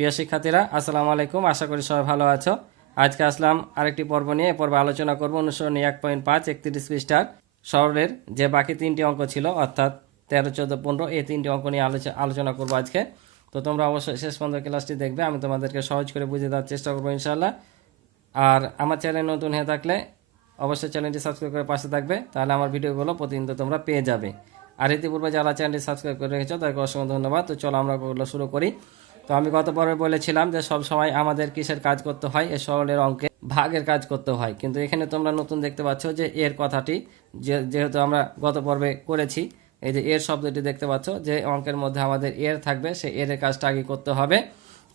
প্রিয় শিক্ষার্থীরা আসসালামু আলাইকুম, আশা করি সবাই ভালো আছো। আজকে আসলাম আরেকটি পর্ব নিয়ে। পর্বে আলোচনা করব অনুসরণ 1.5 31 পৃষ্ঠার সরলের যে বাকি তিনটি অঙ্ক ছিল, অর্থাৎ 13, 14, 15, এই তিনটি অঙ্ক নিয়ে আলোচনা করব আজকে। তো তোমরা অবশ্যই শেষ পর্যন্ত ক্লাসটি দেখবে, আমি তোমাদেরকে সহজ করে বুঝিয়ে দেওয়ার চেষ্টা করবো ইনশাআল্লাহ। আর আমার চ্যানেল নতুন হয়ে থাকলে অবশ্যই চ্যানেলটি সাবস্ক্রাইব করে পাশে থাকবে, তাহলে আমার ভিডিওগুলো প্রতিদিন তোমরা পেয়ে যাবে। আর ইতিপূর্বে যারা চ্যানেলটি সাবস্ক্রাইব করে রেখেছো তাদেরকে অসংখ্য ধন্যবাদ। তো চলো আমরা ওগুলো শুরু করি। তো আমি গত পর্বে বলেছিলাম যে সব সময় আমাদের কিসের কাজ করতে হয়, এই সরলের অঙ্কে ভাগের কাজ করতে হয়। কিন্তু এখানে তোমরা নতুন দেখতে পাচ্ছ যে এর কথাটি যেহেতু আমরা গত পর্বে করেছি, এই যে এর শব্দটি দেখতে পাচ্ছ, যে অঙ্কের মধ্যে আমাদের এর থাকবে, সেই এর কাজটা আগে করতে হবে,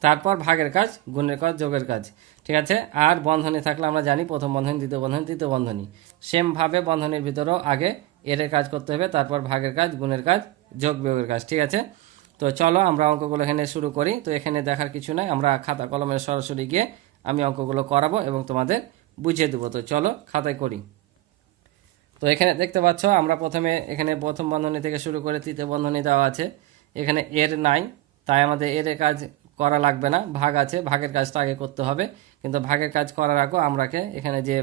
তারপর ভাগের কাজ, গুণের কাজ, যোগের কাজ, ঠিক আছে। আর বন্ধনী থাকলে আমরা জানি প্রথম বন্ধনী, দ্বিতীয় বন্ধনী, তৃতীয় বন্ধনী। সেমভাবে বন্ধনীর ভিতরেও আগে এর কাজ করতে হবে, তারপর ভাগের কাজ, গুণের কাজ, যোগ বিয়োগের কাজ, ঠিক আছে। তো চলো আমরা অঙ্কগুলো এখানে শুরু করি। তো এখানে দেখার কিছু নাই, আমরা খাতা কলমে সরাসরি গিয়ে আমি অঙ্কগুলো করাবো এবং তোমাদের বুঝিয়ে দেবো। তো চলো খাতায় করি। তো এখানে দেখতে পাচ্ছ আমরা প্রথমে এখানে প্রথম বন্ধনী থেকে শুরু করে তৃতীয় বন্ধনী দেওয়া আছে। এখানে এর নাই, তাই আমাদের এর কাজ করা লাগবে না, ভাগ আছে, ভাগের কাজটা আগে করতে হবে। কিন্তু ভাগের কাজ করার আগেও আমরাকে এখানে যে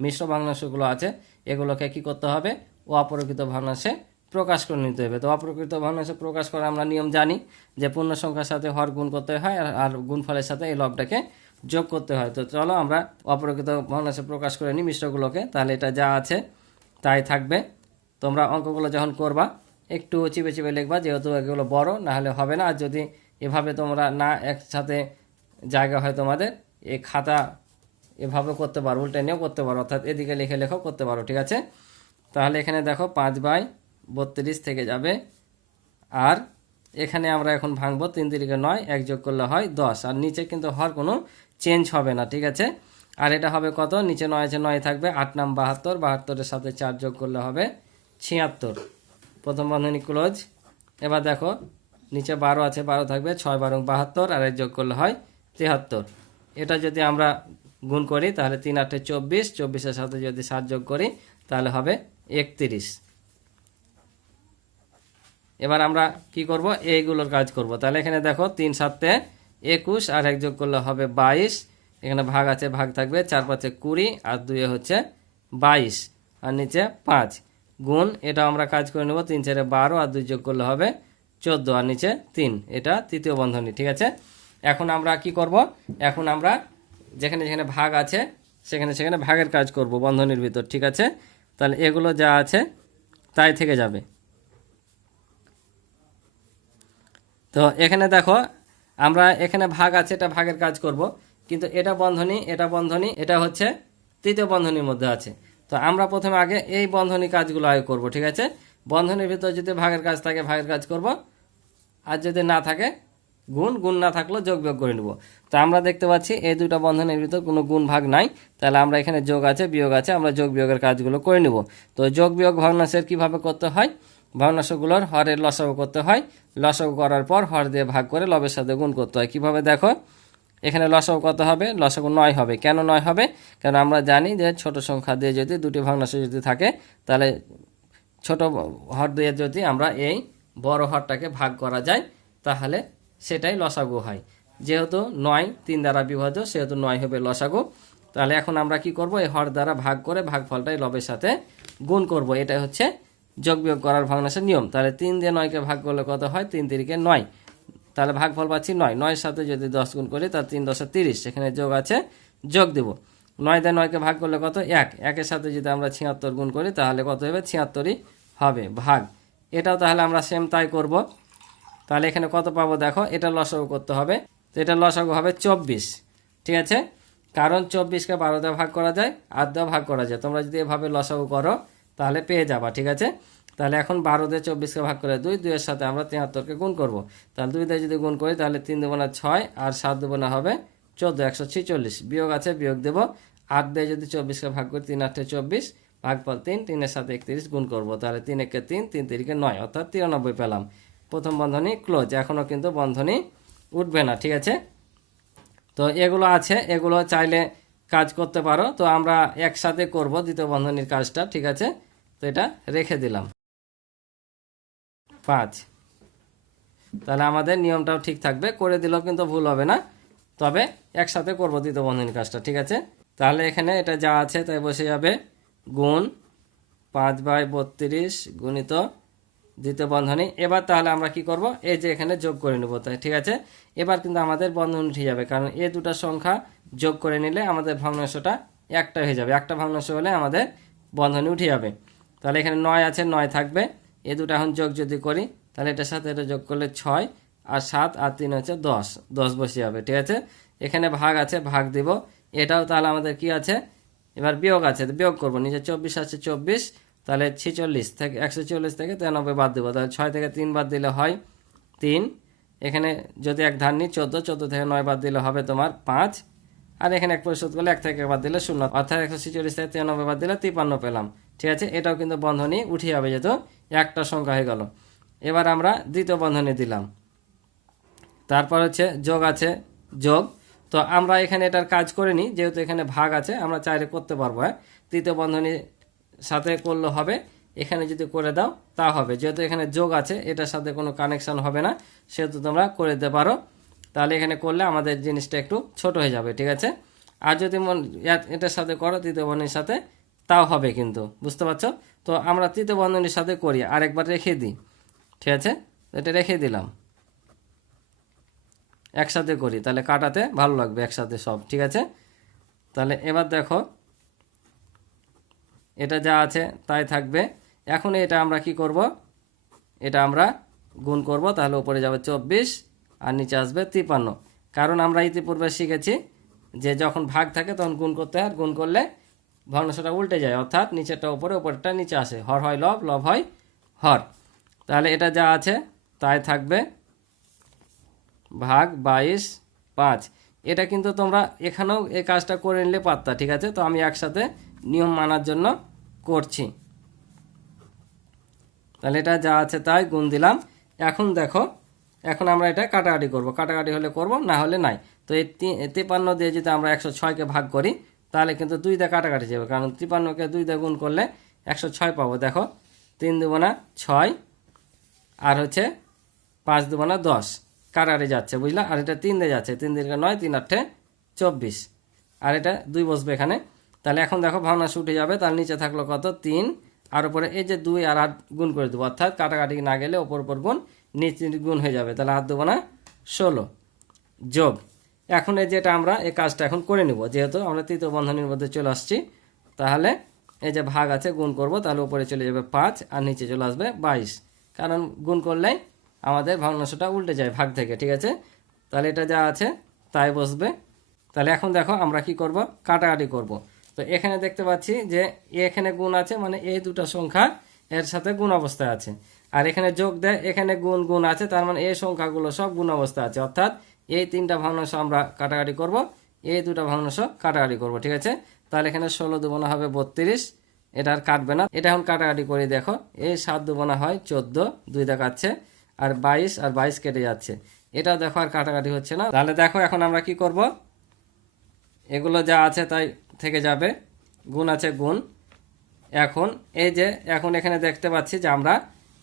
মিশ্র ভগ্নাংশগুলো আছে এগুলোকে কি করতে হবে, ও অপরকৃত ভগ্নাংশে প্রকাশ করে নিতে হবে। তো অপরকৃত ভগ্নাংশে প্রকাশ করার আমরা নিয়ম জানি যে পূর্ণ সংখ্যার সাথে হর গুণ করতে হয়, আর গুণফলের সাথে এই লবটাকে যোগ করতে হয়। তো চলো আমরা অপরকৃত ভগ্নাংশে প্রকাশ করে নিই মিশ্রগুলোকে, তাহলে এটা যা আছে তাই থাকবে। তোমরা অঙ্কগুলো যখন করবা একটু চিপে চিপে লিখবা, যেহেতু এগুলো বড়, না হলে হবে না। আর যদি এভাবে তোমরা না একসাথে জায়গা হয় তোমাদের, এই খাতা এভাবে করতে পারো, উল্টে নিয়েও করতে পারো, অর্থাৎ এদিকে লিখে লেখাও করতে পারো, ঠিক আছে। তাহলে এখানে দেখো 5/32 থেকে যাবে। আর এখানে আমরা এখন ভাঙবো 3 তিরিকে 9, 1 যোগ করলে হয় 10। আর নিচে কিন্তু হর কোনো চেঞ্জ হবে না, ঠিক আছে। আর এটা হবে কত, নিচে 9 আছে, 9 থাকবে। 8 নাম 72, 72-এর সাথে 4 যোগ করলে হবে 76। প্রথম বন্ধনী ক্লোজ। এবার দেখো নিচে 12 আছে, 12 থাকবে, 6 12 72, আর 1 যোগ করলে হয় 73। এটা যদি আমরা গুণ করি তাহলে 3 8 24, 24-এর সাথে যদি 7 যোগ করি তাহলে হবে 31। এবার আমরা কি করব, এইগুলোর কাজ করব। তাহলে এখানে দেখো 3 7 21, আর 1 যোগ করলে হবে 22। এখানে ভাগ আছে, ভাগ থাকবে, 4 5 20, আর 2 হচ্ছে 22, আর নিচে 5 গুণ, এটা আমরা কাজ করে নেব, 3 4 12, আর 2 যোগ করলে হবে 14, আর নিচে 3। এটা তৃতীয় বন্ধনী, ঠিক আছে। এখন আমরা কি করব, এখন আমরা যেখানে যেখানে ভাগ আছে সেখানে সেখানে ভাগের কাজ করব বন্ধনীর ভিতর, ঠিক আছে। তাহলে এগুলো যা আছে তাই থেকে যাবে। তো এখানে দেখো আমরা এখানে ভাগ আছে, এটা ভাগের কাজ করব, কিন্তু এটা বন্ধনী, এটা বন্ধনী, এটা হচ্ছে তৃতীয় বন্ধনীর মধ্যে আছে। তো আমরা প্রথমে আগে এই বন্ধনী কাজগুলো আগে করব, ঠিক আছে। বন্ধনীর ভিতর যদি ভাগের কাজ থাকে ভাগের কাজ করব, আর যদি না থাকে গুণ, গুণ না থাকলেও যোগ বিয়োগ করে নেব। তো আমরা দেখতে পাচ্ছি এই দুটো বন্ধনের ভিতর কোনো গুণ ভাগ নাই, তাহলে আমরা এখানে যোগ আছে, বিয়োগ আছে, আমরা যোগ বিয়োগের কাজগুলো করে নেব। তো যোগ বিয়োগ ভগ্নাংশের কীভাবে করতে হয়, ভগ্নাংশগুলোর হরের লসাগু করতে হয়, লসাগু করার পর হর দিয়ে ভাগ করে লবের সাথে গুণ করতে হয়। কিভাবে দেখো, এখানে লসাগু কত হবে, লসাগু 9 হবে। কেন 9 হবে, কারণ আমরা জানি যে ছোট সংখ্যা দিয়ে যদি দুটি ভগ্নাংশ যদি থাকে, তাহলে ছোট হর দিয়ে যদি আমরা এই বড় হরটাকে ভাগ করা যায় তাহলে সেটাই লসাগু হয়। যেহেতু 9 3 দ্বারা বিভাজ্য, সেহেতু 9 হবে লসাগু। তাহলে এখন আমরা কি করব, এই হর দ্বারা ভাগ করে ভাগফলটাই লবের সাথে গুণ করব। এটাই হচ্ছে যোগ বিয়োগ করার ভগ্নাংশের নিয়ম। তাহলে 3 দিয়ে 9কে ভাগ করলে কত হয়, 3 তিরিকে 9, তাহলে ভাগফল পাচ্ছি 9। 9-এর সাথে যদি 10 গুণ করি তাহলে 3 10 30, সেখানে যোগ আছে, যোগ দেব। 9 দিয়ে 9কে ভাগ করলে কত, 1, 1-এর সাথে যদি আমরা 76 গুণ করি তাহলে কত হবে, 76ই হবে ভাগ। এটাও তাহলে আমরা সেম তাই করব। তাহলে এখানে কত পাবো দেখো, এটা লসাগু করতে হবে, তো এটা লসাগু হবে 24, ঠিক আছে। কারণ 24কে 12 দিয়ে ভাগ করা যায়, 8 দিয়ে ভাগ করা যায়। তোমরা যদি এভাবে লসাগু করো তাহলে পেয়ে যাবা, ঠিক আছে। তাহলে এখন 12 দিয়ে 24কে ভাগ করে 2, 2-এর সাথে আমরা 73কে গুণ করব। তাহলে 2 দিয়ে যদি গুণ করি তাহলে 3 দুগুণা 6, আর 7 দুগুণা হবে 14, 146। বিয়োগ আছে, বিয়োগ দেব। 8 দিয়ে যদি 24কে ভাগ করি, 3 8 24, ভাগফল 3, 3-এর সাথে 31 গুণ করব। তাহলে 3 1 3, 3 তিরিকে 9, অর্থাৎ 93 পেলাম। প্রথম বন্ধনী ক্লোজ। এখনও কিন্তু বন্ধনী উঠবে না, ঠিক আছে। তো এগুলো আছে, এগুলো চাইলে কাজ করতে পারো। তো আমরা একসাথে করব দ্বিতীয় বন্ধনীর কাজটা, ঠিক আছে। তো এটা রেখে দিলাম 5। তাহলে আমাদের নিয়মটাও ঠিক থাকবে, করে দিলেও কিন্তু ভুল হবে না। তবে একসাথে করবো তৃতীয় বন্ধনী কাজটা, ঠিক আছে। তাহলে এখানে এটা যা আছে তাই বসে যাবে, গুণ 5/32 গুণিত দ্বিতীয় বন্ধনী। এবার তাহলে আমরা কি করব, এই যে এখানে যোগ করে নেব, তাই ঠিক আছে। এবার কিন্তু আমাদের বন্ধনী উঠে যাবে, কারণ এই দুটো সংখ্যা যোগ করে নিলে আমাদের ভগ্নাংশটা একটা হয়ে যাবে। একটা ভগ্নাংশ হলে আমাদের বন্ধনী উঠে যাবে। তাহলে এখানে 9 আছে, 9 থাকবে। এই দুটো এখন যোগ যদি করি তাহলে এটার সাথে এটা যোগ করলে 6 আর 7 আর 3 হচ্ছে 10, 10 বসে যাবে, ঠিক আছে। এখানে ভাগ আছে, ভাগ দিব। এটাও তাহলে আমাদের কি আছে, এবার বিয়োগ আছে, বিয়োগ করবো। নিচে 24 আছে, 24, তাহলে 46 থেকে 140 থেকে 93 বাদ দেবো। তাহলে 6 থেকে 3 বাদ দিলে হয় 3। এখানে যদি এক ধার নিই 14, 14 থেকে 9 বাদ দিলে হবে তোমার 5। আর এখানে এক পরিশোধ করলে 1 থেকে বাদ দিলে 0, অর্থাৎ 146 থেকে 93 বাদ দিলে 53 পেলাম, ঠিক আছে। এটাও কিন্তু বন্ধনী উঠে যাবে, যেহেতু একটা সংখ্যা হয়ে গেল। এবার আমরা দ্বিতীয় বন্ধনী দিলাম। তারপর হচ্ছে যোগ আছে, যোগ। তো আমরা এখানে এটার কাজ করে নিই, যেহেতু এখানে ভাগ আছে আমরা চাইলে করতে পারবো। হ্যাঁ, তৃতীয় বন্ধনীর সাথে করলে হবে, এখানে যদি করে দাও তা হবে। যেহেতু এখানে যোগ আছে, এটার সাথে কোনো কানেকশন হবে না, সেহেতু তোমরা করে দিতে পারো। তাহলে এখানে করলে আমাদের জিনিসটা একটু ছোট হয়ে যাবে, ঠিক আছে। আর যদি এটার সাথে করো তৃতীয় বন্ধনীর সাথে, তাও হবে কিন্তু, বুঝতে পারছো। তো আমরা তৃতীয় বন্ধনীর সাথে করি, আরেকবার রেখে দিই, ঠিক আছে। এটা রেখে দিলাম, একসাথে করি, তাহলে কাটাতে ভালো লাগবে একসাথে সব, ঠিক আছে। তাহলে এবার দেখো এটা যা আছে তাই থাকবে। এখন এটা আমরা কি করব, এটা আমরা গুণ করব, তাহলে উপরে যাবে 24 আর নিচে আসবে 53। কারণ আমরা ইতিপূর্বে শিখেছি যে যখন ভাগ থাকে তখন গুণ করতে হয়, আর গুণ করলে ভগ্নাংশটা উল্টে যায়, অর্থাৎ নিচেরটা উপরে, উপরেরটা নিচে আসে। হর হয় লব, লব হয় হর। তাহলে এটা যা আছে তাই থাকবে, ভাগ 22/5। এটা কিন্তু তোমরা এখানেও এই কাজটা করে নিলে পারতা, ঠিক আছে। তো আমি একসাথে নিয়ম মানার জন্য করছি। তাহলে এটা যা আছে তাই গুণ দিলাম। এখন দেখো, এখন আমরা এটা কাটাকাটি করব, কাটাকাটি হলে করব, না হলে নাই। তো এই 53 দিয়ে যদি আমরা 106কে ভাগ করি তাহলে কিন্তু 2 দিয়ে কাটাকাটি যাবে, কারণ 53কে 2 দিয়ে গুণ করলে 106 পাবো। দেখো 3 দুগুণা 6 আর হচ্ছে 5 দুগুণা 10, কাটাকাটি যাচ্ছে, বুঝলা। আর এটা 3 দিয়ে যাচ্ছে, 3 দিয়ে 9, 3 8 24, আর এটা 2 বসবে এখানে। তাহলে এখন দেখো ভগ্নাংশ উঠে যাবে। তার নিচে থাকলো কত, 3, আর উপরে এই যে 2 আর 8 গুণ করে দেবো, অর্থাৎ কাটাকাটি না গেলে ওপর উপর গুণ, নিচে গুণ হয়ে যাবে। তাহলে 8 দুগুণা 16 যোগ। এখন এই যেটা আমরা এই কাজটা এখন করে নিব, যেহেতু আমরা তৃতীয় বন্ধনীর মধ্যে চলে আসছি। তাহলে এই যে ভাগ আছে, গুণ করব, তাহলে উপরে চলে যাবে 5 আর নিচে চলে আসবে 22, কারণ গুণ করলেই আমাদের ভগ্নাংশটা উল্টে যায় ভাগ থেকে, ঠিক আছে। তাহলে এটা যা আছে তাই বসবে। তাহলে এখন দেখো আমরা কি করব, কাটাকাটি করব। তো এখানে দেখতে পাচ্ছি যে এখানে গুণ আছে, মানে এই দুটো সংখ্যা এর সাথে গুণ অবস্থায় আছে। আর এখানে যোগ দেয়, এখানে গুণ গুণ আছে, তার মানে এই সংখ্যাগুলো সব গুণ অবস্থায় আছে। অর্থাৎ এই 3টা ভগ্নাংশ আমরা কাটাকাটি করব, এই 2টা ভগ্নাংশ কাটাকাটি করব, ঠিক আছে। তাহলে এখানে 16 দুগুণা হবে 32, এটা আর কাটবে না। এটা এখন কাটাকাটি করে দেখো, এই 7 দুগুণা হয় 14, 2 দেখাচ্ছে, আর 22 আর 22 কেটে যাচ্ছে। এটা দেখো আর কাটাকাটি হচ্ছে না। তাহলে দেখো এখন আমরা কি করব, এগুলো যা আছে তাই থেকে যাবে, গুণ আছে গুণ। এখন এই যে এখন এখানে দেখতে পাচ্ছি যে আমরা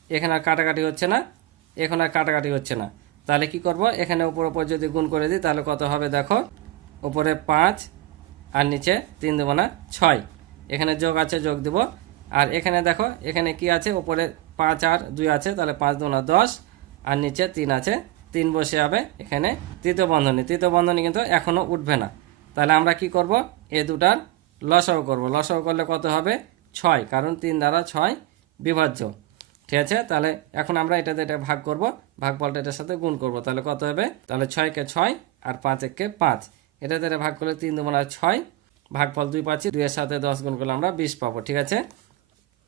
এখানে আর কাটাকাটি হচ্ছে না, এখন আর কাটাকাটি হচ্ছে না। তাহলে কি করব, এখানে উপর উপর যদি গুণ করে দিই তাহলে কত হবে দেখো, উপরে 5 আর নিচে 3 দুগুণা 6, এখানে যোগ আছে, যোগ দিব। আর এখানে দেখো এখানে কি আছে, উপরে 5 আর 2 আছে, তাহলে 5 দুগুণা 10 আর নিচে 3 আছে, 3 বসে যাবে এখানে তৃতীয় বন্ধনী। তৃতীয় বন্ধনী কিন্তু এখনো উঠবে না। তাহলে আমরা কি করব, এই দুটার লসাগু করব। লসাগু করলে কত হবে, 6, কারণ 3 দ্বারা 6 বিভাজ্য, ঠিক আছে। তাহলে এখন আমরা এটাতে এটা ভাগ করব, ভাগফলটা এটার সাথে গুণ করব, তাহলে কত হবে, তাহলে 6 কে 6 আর 5 কে 5, এটাতে এটা ভাগ করলে 3 দুগুণা 6, ভাগফল 2 পাচ্ছি, 2 এর সাথে 10 গুণ করলে আমরা 20 পাবো, ঠিক আছে।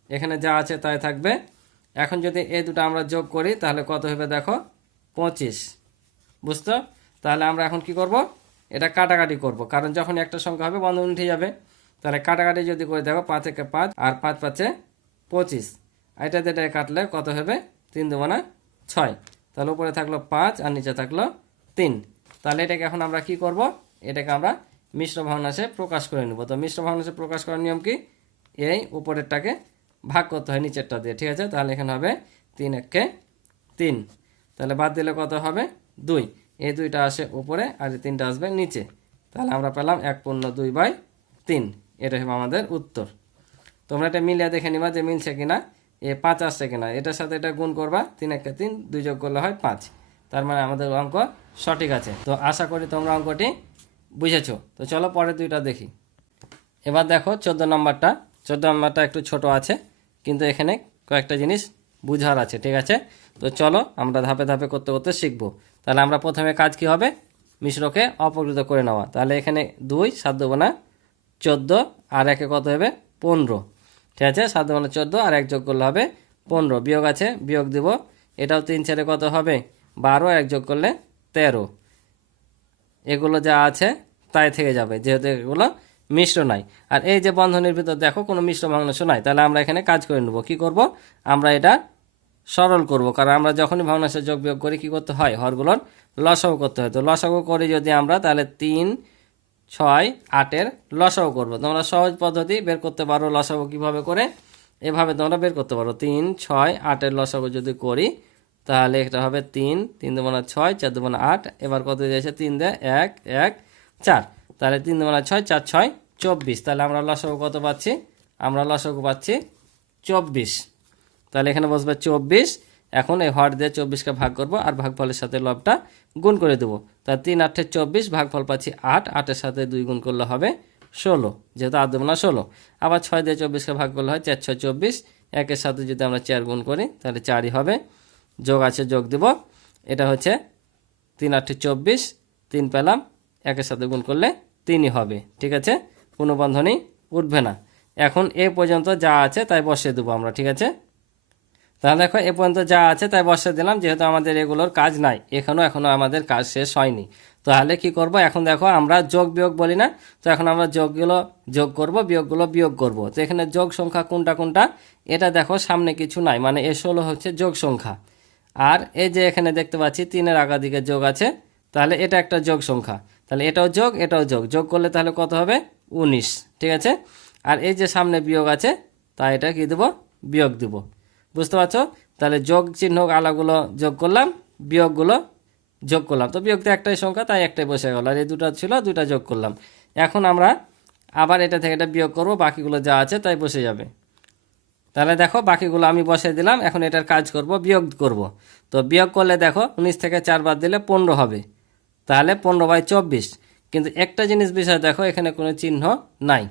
এখানে যা আছে তাই থাকবে। এখন যদি এই দুটো আমরা যোগ করি তাহলে কত হবে দেখো, 25, বুঝতো। তাহলে আমরা এখন কি করব, এটা কাটাকাটি করব, কারণ যখন একটা সংখ্যা হবে বন্ধনী উঠে যাবে। তাহলে কাটাকাটি যদি করে দেখো, 5 কে 5 আর 5 পাচ্ছে 25, এটাতে এটা কাটলে কত হবে, 3 দুগুণা 6, তাহলে উপরে থাকলো 5 আর নিচে থাকলো 3। তাহলে এটাকে এখন আমরা কি করব, এটাকে আমরা মিশ্র ভগ্নাংশে প্রকাশ করে নেব। তো মিশ্র ভগ্নাংশে প্রকাশ করার নিয়ম কি, এই উপরেরটাকে ভাগ করতে হয় নিচেরটা দিয়ে, ঠিক আছে। তাহলে এখানে হবে 3 × 3, তাহলে বাদ দিলে কত হবে 2, এই 2টা আসে উপরে আর এই 3টা আসবে নিচে, তাহলে আমরা পেলাম 1/2/3। এটা হবে আমাদের উত্তর। তোমরা এটা মিলিয়ে দেখে নিবা যে মিলছে কিনা, 5 আসছে কিনা, এটার সাথে এটা গুণ করবা, 3 × 3, 2 যোগ করলে হয় 5, তার মানে আমাদের অঙ্ক সঠিক আছে। তো আশা করি তোমরা অঙ্কটি বুঝেছো। তো চলো পরের দুইটা দেখি। এবার দেখো 14 নম্বরটা। 14 নম্বরটা একটু ছোট আছে, কিন্তু এখানে কয়েকটা জিনিস বুঝার আছে, ঠিক আছে। তো চলো আমরা ধাপে ধাপে করতে করতে শিখবো। তাহলে আমরা প্রথমে কাজ কি হবে, মিশ্রকে অপকৃত করে নেওয়া। তাহলে এখানে 2 7 দেবো না 14, আর একে কত হবে 15, ঠিক আছে। 7 দেবো না 14, আর 1 যোগ করলে হবে 15, বিয়োগ আছে বিয়োগ দিব, এটাও 3 4 কত হবে 12, 1 যোগ করলে 13। এগুলো যা আছে তাই থেকে যাবে, যেহেতু এগুলো মিশ্র নাই। আর এই যে বন্ধনীর ভিতর দেখো কোনো মিশ্র ভগ্নাংশ নাই, তাহলে আমরা এখানে কাজ করে নেব। কি করব, আমরা এটা সরল করব, কারণ আমরা যখনই ভগ্নাংশের যোগ বিয়োগ করি কি করতে হয়, হরগুলোর লসাগু করতে হয়। তো লসাগু করি যদি আমরা, তাহলে 3 6 8-এর লসাগু করব। তোমরা সহজ পদ্ধতি বের করতে পারো লসাগু কিভাবে করে, এভাবে তোমরা বের করতে পারো। 3 6 8-এর লসাগু যদি করি, তাহলে এটা হবে 3 3 2 6 4 2 8, এবার কত দিয়েছে 3 দিয়ে 1 1 4, তাহলে 3 2 6 4 6 24, তাহলে আমরা লসাগু কত পাচ্ছি, আমরা লসাগু পাচ্ছি 24। তাহলে এখানে বসবে 24। এখন এই হর দিয়ে 24কে ভাগ করব, আর ভাগফলের সাথে লবটা গুণ করে দেবো। তাহলে 3 8 24, ভাগফল পাচ্ছি 8, 8-এর সাথে 2 গুণ করলে হবে 16, যেহেতু 8 দেবো না 16। আবার 6 দিয়ে 24কে ভাগ করলে হয় 4 6 24, একের সাথে যদি আমরা 4 গুণ করি তাহলে 4ই হবে, যোগ আছে যোগ দেব, এটা হচ্ছে 3 8 24, 3 পেলাম, একের সাথে গুণ করলে 3ই হবে, ঠিক আছে, কোনো বন্ধনী উঠবে না। এখন এ পর্যন্ত যা আছে তাই বসিয়ে দেবো আমরা, ঠিক আছে। তাহলে দেখো এ পর্যন্ত যা আছে তাই বসিয়ে দিলাম, যেহেতু আমাদের এগুলোর কাজ নাই, এখনো আমাদের কাজ শেষ হয়নি। তাহলে কি করব, এখন দেখো আমরা যোগ বিয়োগ বলি না, তো এখন আমরা যোগগুলো যোগ করব, বিয়োগগুলো বিয়োগ করব। তো এখানে যোগ সংখ্যা কোনটা কোনটা, এটা দেখো সামনে কিছু নাই, মানে এ 16 হচ্ছে যোগ সংখ্যা। আর এই যে এখানে দেখতে পাচ্ছি 3-এর আগা দিকে যোগ আছে, তাহলে এটা একটা যোগ সংখ্যা, তাহলে এটাও যোগ এটাও যোগ, যোগ করলে তাহলে কত হবে 19, ঠিক আছে। আর এই যে সামনে বিয়োগ আছে, তাই এটা কি দেবো, বিয়োগ দেব, বুঝতে পারছো। তাহলে যোগ চিহ্ন আলাগুলো যোগ করলাম, বিয়োগগুলো যোগ করলাম, তো বিয়োগ তো একটাই সংখ্যা তাই একটাই বসে গেল, আর এই দুটো ছিল দুটা যোগ করলাম। এখন আমরা আবার এটা থেকে এটা বিয়োগ করব, বাকিগুলো যা আছে তাই বসে যাবে। তাহলে দেখো বাকিগুলো আমি বসিয়ে দিলাম, এখন এটার কাজ করব, বিয়োগ করব। তো বিয়োগ করলে দেখো 19 থেকে 4 বাদ দিলে 15 হবে, তাহলে 15/24। কিন্তু একটা জিনিস বিষয় দেখো, এখানে কোনো চিহ্ন নাই,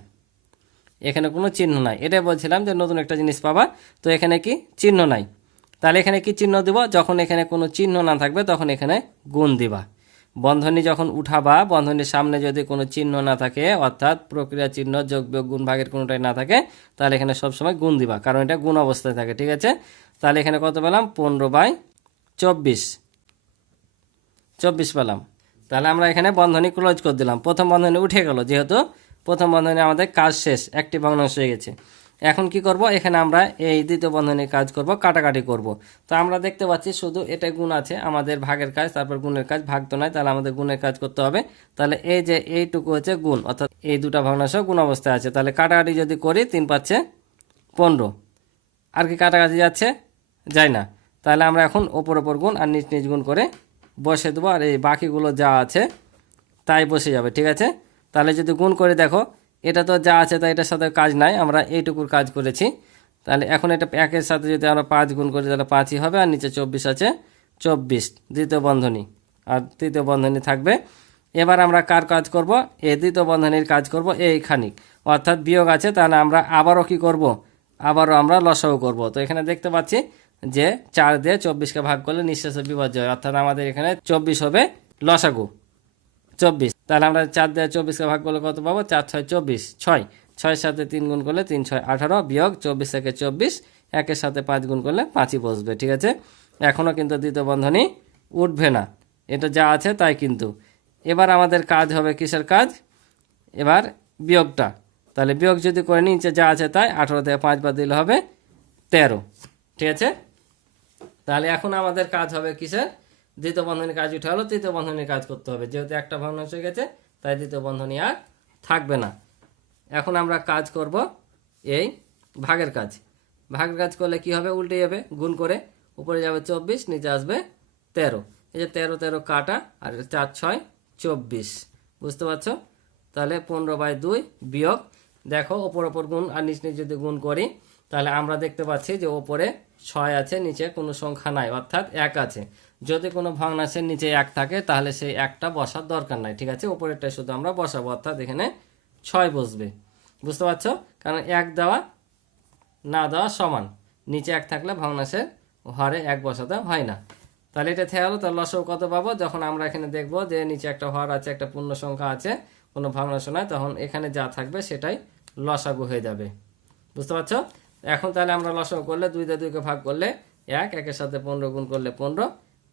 এখানে কোনো চিহ্ন নাই, এটাই বলছিলাম যে নতুন একটা জিনিস পাবা। তো এখানে কি চিহ্ন নাই, তাহলে এখানে কি চিহ্ন দিব, যখন এখানে কোনো চিহ্ন না থাকবে তখন এখানে গুণ দিবা। বন্ধনী যখন উঠাবা, বন্ধনীর সামনে যদি কোনো চিহ্ন না থাকে, অর্থাৎ প্রক্রিয়া চিহ্ন যোগ বিয়োগ গুণ ভাগের কোনোটাই না থাকে, তাহলে এখানে সবসময় গুণ দিবা, কারণ এটা গুণ অবস্থায় থাকে, ঠিক আছে। তাহলে এখানে কত পেলাম 15/24, 24 পেলাম। তাহলে আমরা এখানে বন্ধনী ক্লোজ করে দিলাম, প্রথম বন্ধনী উঠে গেল, যেহেতু প্রথম বন্ধনী আমাদের কাজ শেষ, একটি ভগ্নাংশ হয়ে গেছে। এখন কি করব, এখানে আমরা এই দ্বিতীয় বন্ধনীর কাজ করব, কাটাকাটি করব। তো আমরা দেখতে পাচ্ছি শুধু এটা গুণ আছে, আমাদের ভাগের কাজ, তারপর গুণের কাজ, ভাগ তো নাই, তাহলে আমাদের গুণের কাজ করতে হবে। তাহলে এই যে এইটুকু হচ্ছে গুণ, অর্থাৎ এই দুটা ভগ্নাংশ গুণ অবস্থায় আছে, তাহলে কাটাকাটি যদি করি 3 পাচ্ছে 15, আর কি কাটাকাটি যাচ্ছে, যায় না। তাহলে আমরা এখন ওপর ওপর গুণ আর নিচ নিচ গুণ করে বসে দেবো, আর এই বাকিগুলো যা আছে তাই বসে যাবে, ঠিক আছে। তাহলে যদি গুণ করে দেখো, এটা তো যা আছে তাই এটার সাথে কাজ নাই, আমরা এইটুকুর কাজ করেছি। তাহলে এখন এটা একের সাথে যদি আমরা 5 গুণ করি তাহলে 5ই হবে, আর নিচে 24 আছে, 24 দ্বিতীয় বন্ধনী, আর তৃতীয় বন্ধনী থাকবে। এবার আমরা কার কাজ করব, এই দ্বিতীয় বন্ধনীর কাজ করব, এই খানিক, অর্থাৎ বিয়োগ আছে, তাহলে আমরা আবারও কি করব, আবারও আমরা লসাগু করব। তো এখানে দেখতে পাচ্ছি যে 4 দিয়ে 24কে ভাগ করলে নিঃশেষে বিভাজ্য হয়, অর্থাৎ আমাদের এখানে 24 হবে লসাগু, 24। তাহলে আমরা 4 দিয়ে 24কে ভাগ করলে কত পাবো, 4 6 24, 6 6-এর সাথে 3 গুণ করলে 3 6 18, বিয়োগ 24 থেকে 24, একের সাথে 5 গুণ করলে 5ই বসবে, ঠিক আছে। এখনও কিন্তু দ্বিতীয় বন্ধনী উঠবে না, এটা যা আছে তাই কিন্তু। এবার আমাদের কাজ হবে কিসের কাজ, এবার বিয়োগটা। তাহলে বিয়োগ যদি করে নিচে যা আছে তাই, 18 থেকে 5 বাদ দিলে হবে 13, ঠিক আছে। তাহলে এখন আমাদের কাজ হবে কিসের, দ্বিতীয় বন্ধনীর কাজ উঠে হলো, তৃতীয় বন্ধনীর কাজ করতে হবে, যেহেতু একটা ভগ্নাংশ হয়ে গেছে তাই দ্বিতীয় বন্ধনী আর থাকবে না। এখন আমরা কাজ করব এই ভাগের কাজ। ভাগের কাজ করলে কি হবে, উল্টে যাবে, গুণ করে উপরে যাবে 24, নিচে আসবে 13। এই যে 13 13 কাটা, আর 4 6 24, বুঝতে পারছো? তাহলে 15/2 বিয়োগ, দেখো ওপর ওপর গুণ আর নিচ নিচ যদি গুণ করি তাহলে আমরা দেখতে পাচ্ছি যে ওপরে 6 আছে, নিচে কোনো সংখ্যা নাই, অর্থাৎ 1 আছে। যদি কোনো ভগ্নাংশের নিচে 1 থাকে তাহলে সেই 1টা বসার দরকার নাই, ঠিক আছে? উপরেরটা শুধু আমরা বসাবো, অর্থাৎ এখানে 6 বসবে, বুঝতে পারছো? কারণ 1 দেওয়া না দেওয়া সমান, নিচে 1 থাকলে ভগ্নাংশের হরে 1 বসাতে হয় না। তাহলে এটা থেকে গেলো। তাহলে লসাগু কত পাবো? যখন আমরা এখানে দেখবো যে নিচে একটা হর আছে, একটা পূর্ণ সংখ্যা আছে, কোনো ভগ্নাংশ নয়, তখন এখানে যা থাকবে সেটাই লসাগু হয়ে যাবে, বুঝতে পারছো? এখন তাহলে আমরা লসাগু করলে 2 দিয়ে 2কে ভাগ করলে 1, 1-এর সাথে 15 গুণ করলে 15।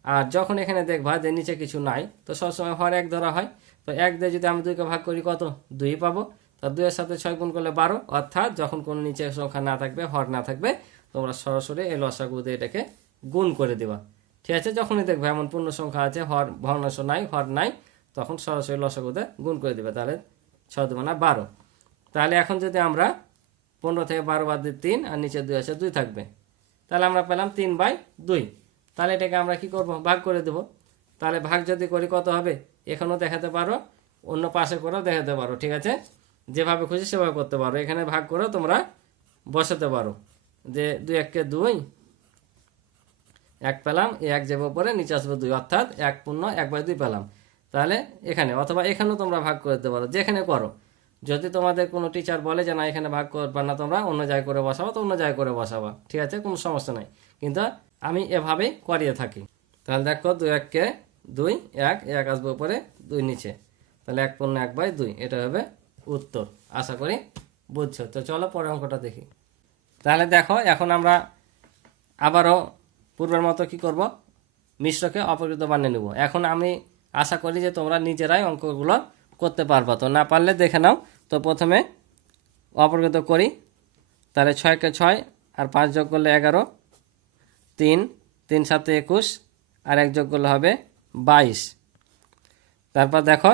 আর যখন এখানে দেখবা যে নিচে কিছু নাই, তো সবসময় হর 1 ধরা হয়। তো 1 দিয়ে যদি আমি 2কে ভাগ করি কত? 2 পাবো। তো 2-এর সাথে 6 গুণ করলে 12, অর্থাৎ যখন কোনো নিচে সংখ্যা না থাকবে, হর না থাকবে, তোমরা সরাসরি এই লসাগু দিয়ে এটাকে গুণ করে দেবা, ঠিক আছে? যখনই দেখবে এমন পূর্ণ সংখ্যা আছে, হর ভগ্নাংশ নাই, হর নাই, তখন সরাসরি লসাগু দিয়ে গুণ করে দেবে। তাহলে 6 2 12। তাহলে এখন যদি আমরা 15 থেকে 12 বাদ দিই 3, আর নিচে 2 আছে, 2 থাকবে। তাহলে আমরা পেলাম 3/2। তাহলে এটাকে আমরা কি করব? ভাগ করে দেব। তাহলে ভাগ যদি করি কত হবে? এখানেও দেখাতে পারো, অন্য পাশে করেও দেখাতে পারো, ঠিক আছে? যেভাবে খুশি সেভাবে করতে পারো। এখানে ভাগ করেও তোমরা বসাতে পারো যে 2 1 2, 1 পেলাম, 1 যাবে উপরে, নিচে আসবে 2, অর্থাৎ 1 পূর্ণ 1/2 পেলাম। তাহলে এখানে অথবা এখানেও তোমরা ভাগ করে দিতে পারো, যেখানে করো। যদি তোমাদের কোনো টিচার বলে যে না এখানে ভাগ করবা না, তোমরা অন্য জায়গায় করে বসাবো, তো অন্য জায়গায় করে বসাবা, ঠিক আছে? কোনো সমস্যা নাই, কিন্তু আমি এভাবেই করিয়ে থাকি। তাহলে দেখো 2 1 2, 1 1 আসবে উপরে, 2 নিচে, তাহলে 1 পূর্ণ 1/2, এটা হবে উত্তর। আশা করি বুঝছো। তো চলো পরের অঙ্কটা দেখি। তাহলে দেখো এখন আমরা আবারও পূর্বের মতো কি করব? মিশ্রকে অপরকৃত বানিয়ে নেব। এখন আমি আশা করি যে তোমরা নিজেরাই অঙ্কগুলো করতে পারবা, তো না পারলে দেখে নাও। তো প্রথমে অপরকৃত করি। তাহলে 6 কে 6 আর 5 যোগ করলে 11, 3 3 7 21, আর 1 যোগ করলে হবে 22। তারপর দেখো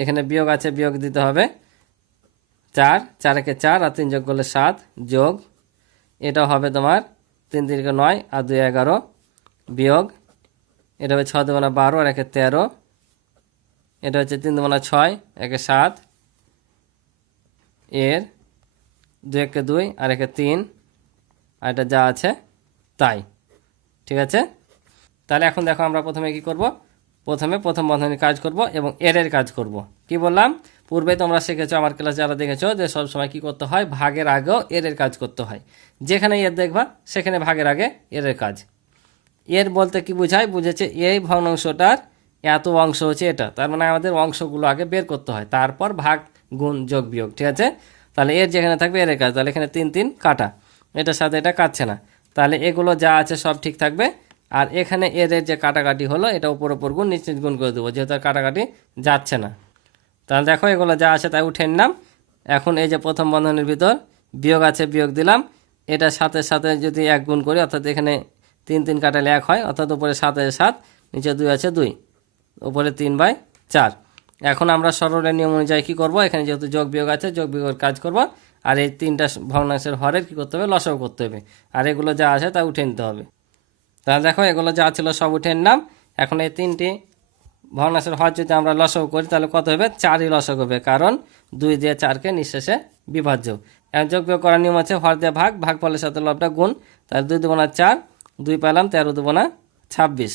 এখানে বিয়োগ আছে, বিয়োগ দিতে হবে। 4 4 কে 4 আর 3 যোগ করলে 7, যোগ এটা হবে তোমার 3 3 কে 9 আর 2 11, বিয়োগ এটা হবে 6 2 12 আর 1 13, এটা হচ্ছে 3 2 6, 1 7, এর 2 1 2 আর 1 3, আর এটা যা আছে তাই, ঠিক আছে? তাহলে এখন দেখো আমরা প্রথমে কি করব? প্রথমে প্রথম বন্ধনীর কাজ করব এবং এর কাজ করব। কি বললাম? পূর্বে তোমরা শিখেছো, আমার ক্লাস যারা দেখেছো, যে সবসময় কি করতে হয়? ভাগের আগেও এর কাজ করতে হয়। যেখানে এর দেখবা সেখানে ভাগের আগে এর কাজ। এর বলতে কি বোঝায়? বুঝেছে এই ভগ্নাংশটার এত অংশ হচ্ছে এটা, তার মানে আমাদের অংশগুলো আগে বের করতে হয়, তারপর ভাগ গুণ যোগ বিয়োগ, ঠিক আছে? তাহলে এর যেখানে থাকবে এর কাজ, তাহলে এখানে 3 3 কাটা, এটার সাথে এটা কাটছে না, তাহলে এগুলো যা আছে সব ঠিক থাকবে। আর এখানে এর যে কাটাকাটি হলো, এটা উপর উপর গুণ নিচ নিচ গুণ করে দেবো, যেহেতু আর কাটাকাটি যাচ্ছে না। তাহলে দেখো এগুলো যা আছে তাই উঠে নিলাম। এখন এই যে প্রথম বন্ধনীর ভিতর বিয়োগ আছে, বিয়োগ দিলাম। এটার সাথে সাথে যদি 1 গুণ করি, অর্থাৎ এখানে 3 3 কাটালে 1 হয়, অর্থাৎ উপরে 7 আছে 7, নিচে 2 আছে 2, উপরে 3/4। এখন আমরা সরলের নিয়ম অনুযায়ী কী করবো? এখানে যেহেতু যোগ বিয়োগ আছে, যোগ বিয়োগের কাজ করব। আর এই 3টা ভগ্নাংশের হরের কী করতে হবে? লসাগু করতে হবে। আর এগুলো যা আছে তা উঠে নিতে হবে। তাহলে দেখো এগুলো যা ছিল সব উঠে নিলাম। এখন এই 3টি ভগ্নাংশের হর যদি আমরা লসাগু করি তাহলে কত হবে? 4ই লসাগু হবে, কারণ 2 দিয়ে 4কে নিঃশেষে বিভাজ্য। এখন যোগ বিয়োগ করার নিয়ম আছে, হর দিয়ে ভাগ, ভাগ ফলের সাথে লবটা গুণ। তাহলে 2 2 4, 2 পেলাম, 13 2 26,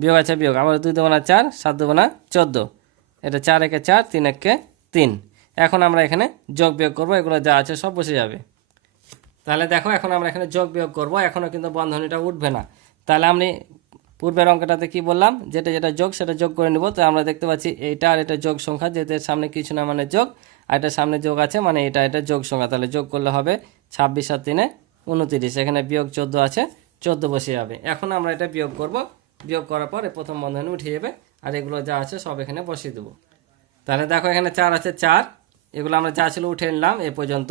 বিয়োগ আছে বিয়োগ, আবার 2 2 4, 7 2 14, এটা 4 1 4, 3 1 3। এখন আমরা এখানে যোগ বিয়োগ করবো, এগুলো যা আছে সব বসে যাবে। তাহলে দেখো এখন আমরা এখানে যোগ বিয়োগ করবো, এখনও কিন্তু বন্ধনীটা উঠবে না। তাহলে আমি পূর্বের অঙ্কটাতে কি বললাম? যেটা যেটা যোগ সেটা যোগ করে নিব। তো আমরা দেখতে পাচ্ছি এইটা আর এটা যোগ সংখ্যা, যেহেতু এর সামনে কিছু না মানে যোগ, আর এটার সামনে যোগ আছে মানে এটা যোগ সংখ্যা। তাহলে যোগ করলে হবে 26 আর 3 29, এখানে বিয়োগ 14 আছে, 14 বসে যাবে। এখন আমরা এটা বিয়োগ করব, বিয়োগ করার পর প্রথম বন্ধনী উঠে যাবে, আর এগুলো যা আছে সব এখানে বসিয়ে দেবো। তাহলে দেখো এখানে 4 আছে 4, এগুলো আমরা যা ছিল উঠে নিলাম এ পর্যন্ত।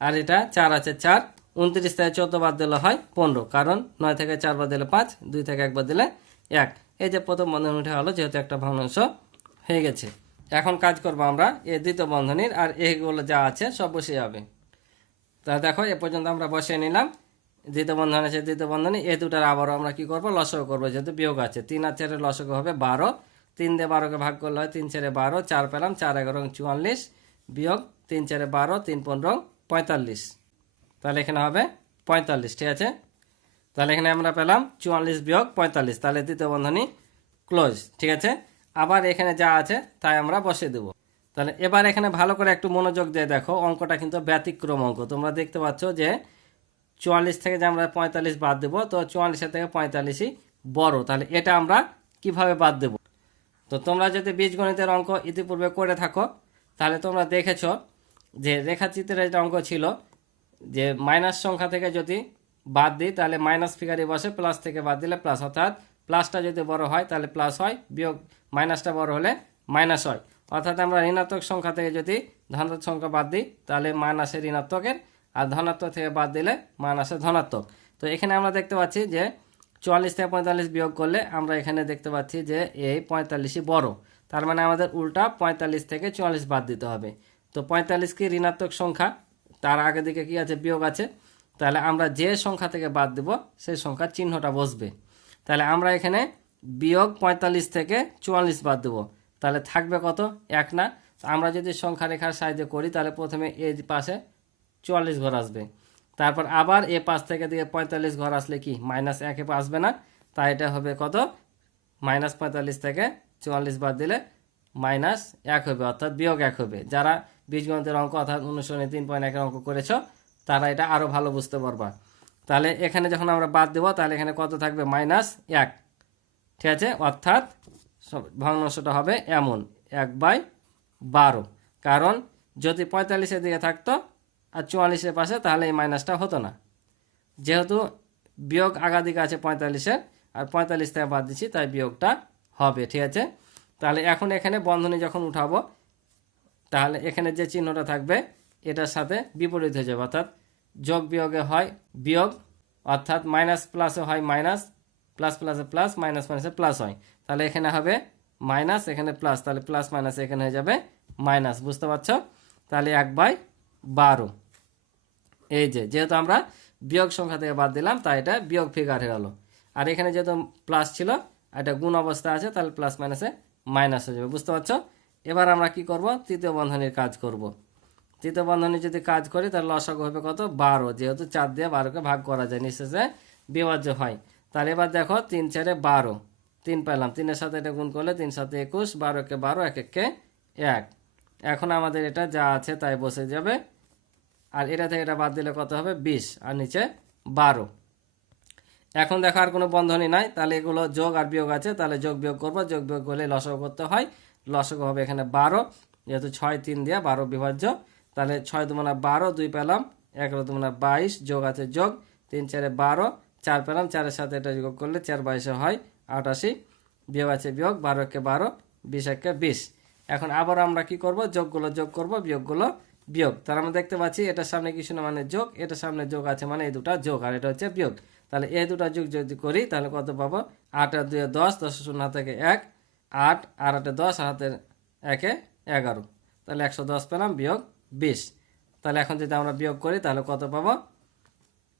আর এটা 4 আছে 4, 29 থেকে 14 বাদ দিলে হয় 15, কারণ 9 থেকে 4 বাদ দিলে 5, 2 থেকে 1 বাদ দিলে 1। এই যে প্রথম বন্ধনী উঠে হলো, যেহেতু একটা ভগ্নাংশ হয়ে গেছে। এখন কাজ করবো আমরা এই দ্বিতীয় বন্ধনীর, আর এইগুলো যা আছে সব বসে যাবে। তা দেখো এ পর্যন্ত আমরা বসিয়ে নিলাম। দ্বিতীয় বন্ধনী আছে, দ্বিতীয় বন্ধনী, এই দুটার আবারও আমরা কি করব, লসাগু করবো, যেহেতু বিয়োগ আছে। 3 আর 4 লসাগু হবে 12, 3 দিয়ে 12কে ভাগ করলে হয় 3 4 12, 4 পেলাম, 4 11 44, বিয়োগ 3 4 12, 3 15 45, তাহলে এখানে হবে 45। ঠিক আছে, তাহলে এখানে আমরা পেলাম 44 বিয়োগ 45, তাহলে দ্বিতীয় বন্ধনী ক্লোজ। ঠিক আছে, আবার এখানে যা আছে তাই আমরা বসিয়ে দেবো। তাহলে এবার এখানে ভালো করে একটু মনোযোগ দিয়ে দেখো, অঙ্কটা কিন্তু ব্যতিক্রম অঙ্ক। তোমরা দেখতে পাচ্ছ যে 44 থেকে যে আমরা 45 বাদ দেবো, তো 44 থেকে 45ই বড়। তাহলে এটা আমরা কিভাবে বাদ দেব? তো তোমরা যদি বীজগণিতের অঙ্ক ইতিপূর্বে করে থাকো, তাহলে তোমরা দেখেছো যে রেখাচিত্রের একটা অঙ্ক ছিল যে মাইনাস সংখ্যা থেকে যদি বাদ দিই তাহলে মাইনাস ফিগারে বসে, প্লাস থেকে বাদ দিলে প্লাস, অর্থাৎ প্লাসটা যদি বড় হয় তাহলে প্লাস হয়, বিয়োগ মাইনাসটা বড় হলে মাইনাস হয়। অর্থাৎ আমরা ঋণাত্মক সংখ্যা থেকে যদি ধনাত্মক সংখ্যা বাদ দিই তাহলে মাইনাসের ঋণাত্মকের, আর ধনাত্মক থেকে বাদ দিলে মাইনাসের ধনাত্মক। তো এখানে আমরা দেখতে পাচ্ছি যে 44 থেকে 45 বিয়োগ করলে আমরা এখানে দেখতে পাচ্ছি যে এই 45ই বড়। তার মানে আমাদের উল্টা 45 থেকে 44 বাদ দিতে হবে। তো 45 কি ঋণাত্মক সংখ্যা, তার আগে দিকে কি আছে, বিয়োগ আছে। তাহলে আমরা যে সংখ্যা থেকে বাদ দেব সেই সংখ্যার চিহ্নটা বসবে। তাহলে আমরা এখানে বিয়োগ 45 থেকে 44 বাদ দেবো, তাহলে থাকবে কত, 1 না। আমরা যদি সংখ্যা রেখার সাহায্যে করি তাহলে প্রথমে এই পাশে 44 ঘর আসবে, তারপর আবার এ পাশ থেকে দিকে 45 ঘর আসলে কি মাইনাস 1 আসবে না, তাই এটা হবে কত, মাইনাস 45 থেকে 44 বাদ দিলে মাইনাস 1 হবে, অর্থাৎ বিয়োগ 1 হবে। যারা বীজগণিতের অঙ্ক অর্থাৎ অনুশীলনী 3.1 অঙ্ক করেছো তারা এটা আরও ভালো বুঝতে পারবা। তাহলে এখানে যখন আমরা বাদ দেবো তাহলে এখানে কত থাকবে, -1। ঠিক আছে, অর্থাৎ ভগ্নাংশটা হবে এমন 1/12। কারণ যদি 45-এর দিকে থাকতো আর 44-এর পাশে তাহলে এই মাইনাসটা হতো না, যেহেতু বিয়োগ আগাদিকে আছে 45-এর আর 45 থেকে বাদ দিচ্ছি তাই বিয়োগটা হবে। ঠিক আছে, তাহলে এখন এখানে বন্ধনী যখন উঠাবো তাহলে এখানে যে চিহ্নটা থাকবে এটার সাথে বিপরীত হয়ে যাবে, অর্থাৎ যোগ বিয়োগে হয় বিয়োগ, অর্থাৎ মাইনাস প্লাসে হয় মাইনাস, প্লাস প্লাসে প্লাস, মাইনাস মাইনাসে প্লাস হয়। তাহলে এখানে হবে মাইনাস, এখানে প্লাস, তাহলে প্লাস মাইনাস এখানে হয়ে যাবে মাইনাস। বুঝতে পারছো? তাহলে 1/12। এই যেহেতু আমরা বিয়োগ সংখ্যা থেকে বাদ দিলাম তাই এটা বিয়োগ ফিগার হয়ে গেল। আর এখানে যেহেতু প্লাস ছিল এটা গুণ অবস্থা আছে, তাহলে প্লাস মাইনাসে মাইনাস হয়ে যাবে। বুঝতে পারছো? এবার আমরা কি করব, তৃতীয় বন্ধনীর কাজ করব। তৃতীয় বন্ধনী যদি কাজ করি তাহলে লসাগু হবে কত, 12। যেহেতু 4 দিয়ে 12কে ভাগ করা যায়, নিঃশেষে বিভাজ্য হয়। তাহলে এবার দেখো 3 4 12, 3 পেলাম, 3-এর সাথে এটা গুণ করলে 3 7 21, 12-কে 12, 1-1-কে 1। এখন আমাদের এটা যা আছে তাই বসে যাবে, আর এটা থেকে এটা বাদ দিলে কত হবে, 20, আর নিচে 12। এখন দেখো আর কোনো বন্ধনী নাই, তাহলে এগুলো যোগ আর বিয়োগ আছে, তাহলে যোগ বিয়োগ করবো, যোগ বিয়োগ করলে লসাগু করতে হয়। লসাগু হবে এখানে 12, যেহেতু 6 3 দিয়ে 12 বিভাজ্য, তাহলে 6 2 12, 2 পেলাম, 11 2 22, যোগ আছে যোগ, 3 4 12, 4 পেলাম, 4-এর সাথে এটা যোগ করলে 4 22 হয় 88, বিয়োগ আছে বিয়োগ, 12-কে 12, 20-1-কে 20। এখন আবার আমরা কি করব, যোগগুলো যোগ করব, বিয়োগগুলো বিয়োগ। তার আমরা দেখতে পাচ্ছি এটার সামনে কিছু না মানে যোগ, এটার সামনে যোগ আছে মানে এই দুটা যোগ, আর এটা হচ্ছে বিয়োগ। তাহলে এই দুটা যোগ যদি করি তাহলে কত পাবো, 8 আর 2 10, 10 শূন্য হাত থেকে 1, 8 আর 8 10, আর হাতের 1-এ 11, তাহলে 110 পেলাম, বিয়োগ 20। তাহলে এখন যদি আমরা বিয়োগ করি তাহলে কত পাবো,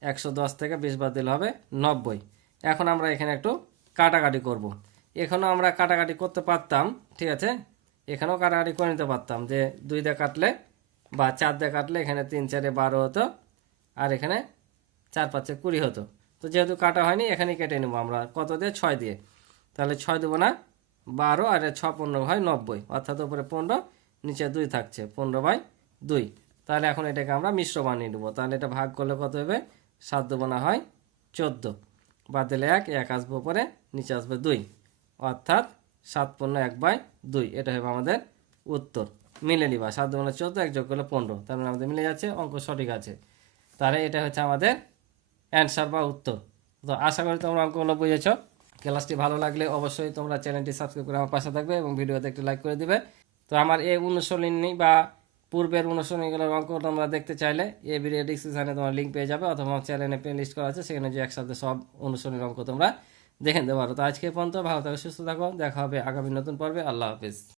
110 থেকে 20 বাদ দিলে হবে 90। এখন আমরা এখানে একটু কাটাকাটি করব। এখানেও আমরা কাটাকাটি করতে পারতাম, ঠিক আছে, এখানেও কাটাকাটি করে নিতে পারতাম, যে 2 দিয়ে কাটলে বা 4 দিয়ে কাটলে এখানে 3 4 12 হতো, আর এখানে 4 5 20 হতো। তো যেহেতু কাটা হয়নি এখানেই কেটে নেবো আমরা, কত দিয়ে, 6 দিয়ে। তাহলে 6 দেবো না 12, আর 6 15 হয় 90, অর্থাৎ উপরে 15, নিচে 2 থাকছে, 15/2। তাহলে এখন এটাকে আমরা মিশ্র বানিয়ে নেবো। তাহলে এটা ভাগ করলে কত হবে, 7 দেবো না হয় 14, বাদ দিলে 1 1 আসবে উপরে, নিচে আসবে 2, অর্থাৎ 7 15 1/2। এটা হবে আমাদের উত্তর। মিলে নিবা, 7 2 14, 1 যোগ করলে 15, তার মানে আমাদের মিলে যাচ্ছে, অঙ্ক সঠিক আছে। তাহলে এটা হচ্ছে আমাদের অ্যান্সার বা উত্তর। তো আশা করি তোমরা অঙ্কগুলো বুঝেছো। ক্লাসটি ভালো লাগলে অবশ্যই তোমরা চ্যানেলটি সাবস্ক্রাইব করে আমার পাশে থাকবে এবং ভিডিওতে একটি লাইক করে দিবে। তো আমার এই অনুশীলনী বা পূর্বের অনুশীলনীগুলোর অঙ্ক তোমরা দেখতে চাইলে এই ভিডিও ডিসক্রিপশনে তোমার লিঙ্ক পেয়ে যাবে, অথবা আমার চ্যানেলে প্লে লিস্ট করা আছে, সেখানে যে একসাথে সব অনুশীলনীর অঙ্ক তোমরা দেখে নিতে পারো। তো আজকে পর্যন্ত ভালো থাকো, সুস্থ থাকো, দেখা হবে আগামী নতুন পর্বে। আল্লাহ হাফিজ।